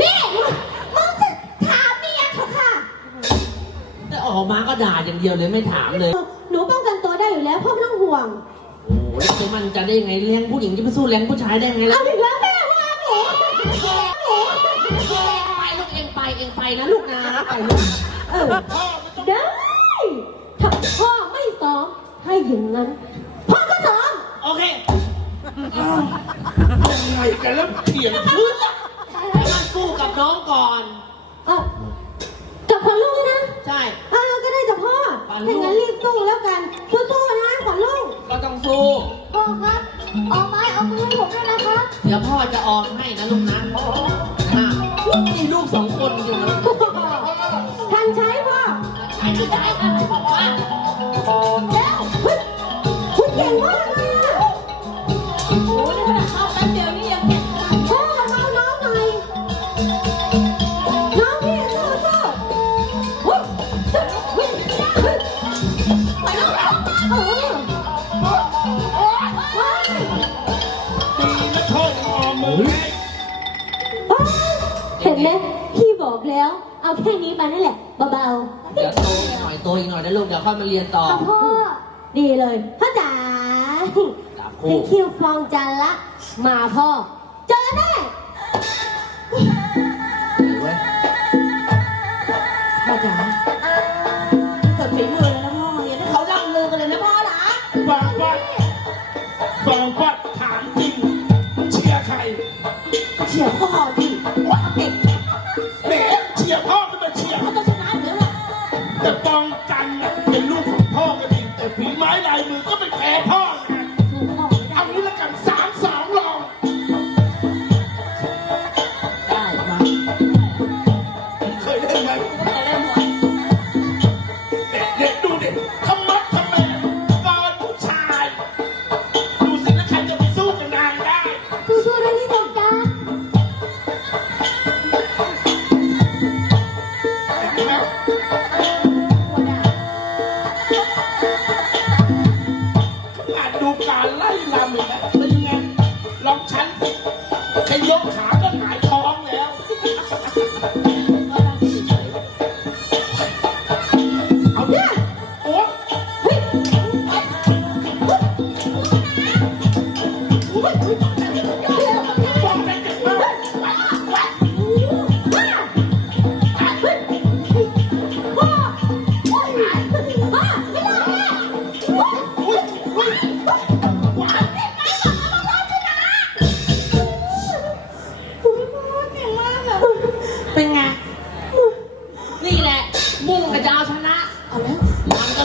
นี่มึงจะถามเมียเถอะค่ะ แต่ออกมาก็ด่าอย่างเดียวเลยไม่ถามเลย หนูป้องกันตัวได้อยู่แล้วพ่อไม่ต้องห่วง โอ้โหแล้วจะมันจะได้ยังไงแรงผู้หญิงจะไปสู้แรงผู้ชายได้ไงล่ะเอาอีกแล้วแม่ว่าเหอแกเหรอไปลูกเองไปเองไปนะลูกนะไปลูกเออได้ถ้าพ่อไม่ซ้อมให้อย่างนั้น พ่อก็ซ้อมโอเคยังไงกันแล้วเปลี่ยนพื้น น้องก่อน เอ้ากับขวัลูกนะใช่อ่าเราก็ได้จากพ่อขวัญลูถ้าก งั้นรีบสู้แล้วกัน สู้ๆนะขวัญลูกก็ต้องสู้พ่อครับออกไม้เอามือให้ผมได้วยนะครับ เดี๋ยวพ่อจะออกให้นะลูกนะอะมีลูกสองคนอยู่ทันใช้พ่อ ใช่ใช่ใช่ เห็นไหมพี่บอกแล้ว เอาแค่นี้มาได้แหละเบาๆเดี๋ยวโตอีกหน่อยโตอีกหน่อยนะลูกเดี๋ยวค่อยมาเรียนต่อพ่อดีเลยพ่อจ๋าครู เป็นคิวฟองจันละ มาพ่อ เจอแน่ 姐夫好听，我给你。那姐夫怎么姐？他都去哪了？帮。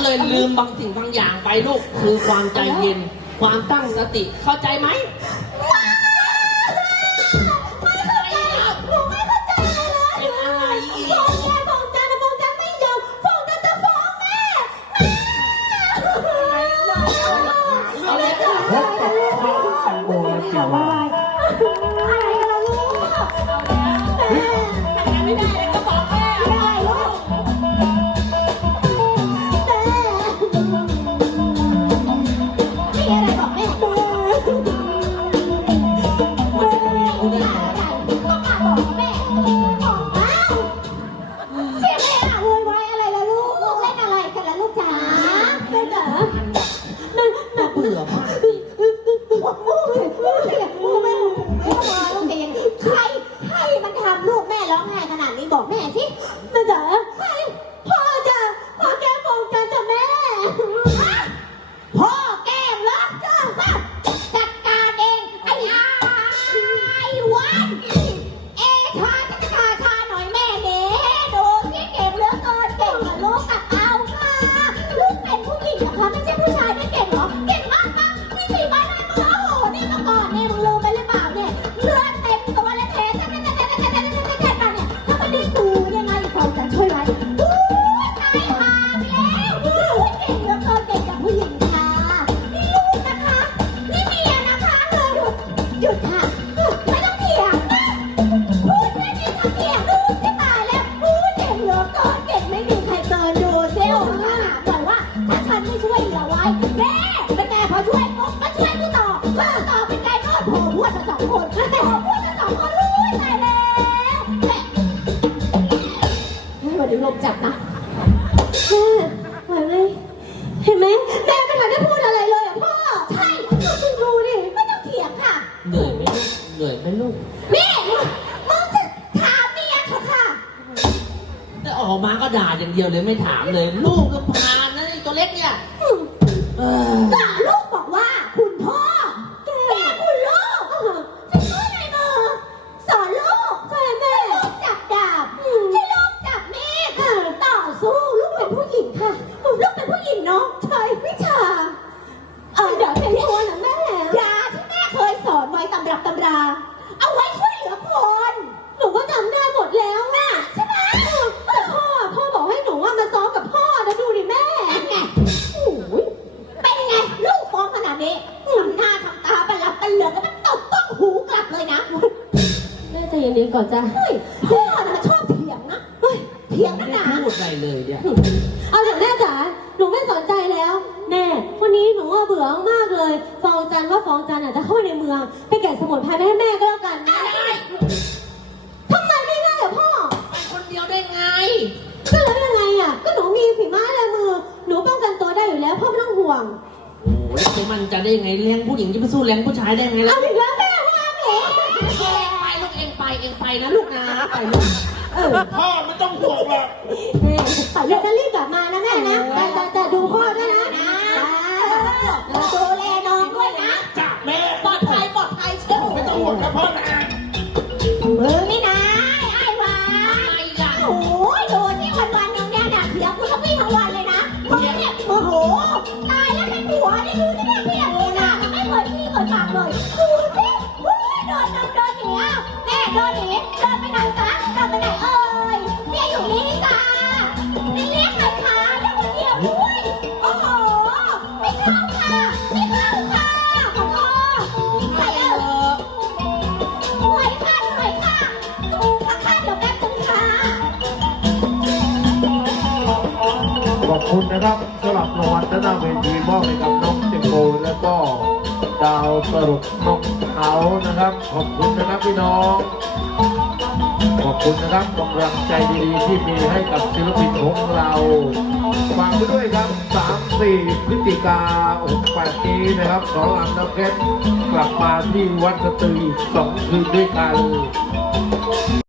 เลยลืมบางสิ่งบางอย่างไปลูก คือความใจเย็น ความตั้งสติเข้าใจไหม แน่เป็นไงพอช่วยปุ๊บก็ช่วยต่อต่อเป็นไงก็โผล่พวดมาสองคนโผล่พวดมาสองคนรู้ตาแล้วแม่เฮ้ยวลมจับนะแม่ไหวไหมเห็นไหมแม่ไม่ทัได้พูดอะไรเลยอะพ่อ ใช่คุณรู้ดิไม่ต้องเถียงค่ะ เหนื่อยไหมลูกเหนื่อยไหมลูก นี่มึงจะถาเมียเถค่ะ แต่ออกมาก็ด่าอย่างเดียวเลยไม่ถามเลย ลูกก็พา เย็นๆก่อนจ้ะเฮ้ยพ่อน่ะชอบเถียงนะเฮ้ยเถียงไม่นะได้นะพูดอะไรเลยเนี่ยเอาอย่างแม่จ๋าหนูไม่สนใจแล้ว แม่วันนี้หนูว่าเบื่อมากเลย ฟองจันทร์ว่าฟองจันทร์อาจจะเข้าไปในเมือง ไปแกะสมุนไพรไปให้แม่ก็แล้วกันนะทำไมไม่ได้อะพ่อ ไปคนเดียวได้ไง ก็แล้วยังไงอะ ก็หนูมีฝีไม้ลายมือ หนูป้องกันตัวได้อยู่แล้วพ่อไม่ต้องห่วง โอ้โหแล้วจะมันใจะได้ยังไงแรงผู้หญิงจะไปสู้แรงผู้ชายได้ไงล่ะ เอาอีกแล้วแม่ว่าหนูไปลูก เองไปเองไปนะลูกนะไปลูกเออพ่อไม่ต้องห่วงหรอกแม่แต่เดี๋ยวจะรีบกลับมานะแม่นะแต่แต่แต่ดูพ่อด้วยนะนะเราดูแลน้องด้วยนะจ้าแม่ปลอดภัยปลอดภัยเชื่อไม่ต้องห่วงนะพ่อนะมือนี่นะไอ้หวานอะไรล่ะโอ้ยดูที่วันวันๆหนึงเนี่ยนะเถียงกูทั้งวี่ทั้งวันเลยนะมึงเนี่ยโอ้โหตายแล้วเป็นผัวนี่ดูที่เนี่ยเถียงกูนะไม่เคยที่เคยฟังเลยดูสิโอ้ยโดนโดนโดนหนีอะแม่ โดนหนีโดนไปไหนจ๊ะโดนไปไหนเอ่ยเนี่ยอยู่นี่จ้านี่เรียกใครคะเรียกคนเดียวอุ้ยโอ้โห ไม่เข้าค่ะ ไม่เข้าค่ะขอโทษใครเอ่ยหน่วยค่ะหน่วยค่ะค่ะค่ะเดี๋ยวแป๊บนึงค่ะขอบคุณนะครับสำหรับรางวัลด้านหน้าเวทีมอบให้กับน้องเจโกแล้วก็ดาวสรุปน้อง เขานะครับ ขอบคุณนะครับพี่น้อง ขอบคุณนะครับกำลังใจดีๆที่มีให้กับศิลปินของเราฝากไปด้วยครับ 3-4 พฤศจิกา68นี้นะครับสองลำน้ำเพชรกลับมาที่วัดสตรีสองคืนด้วยกัน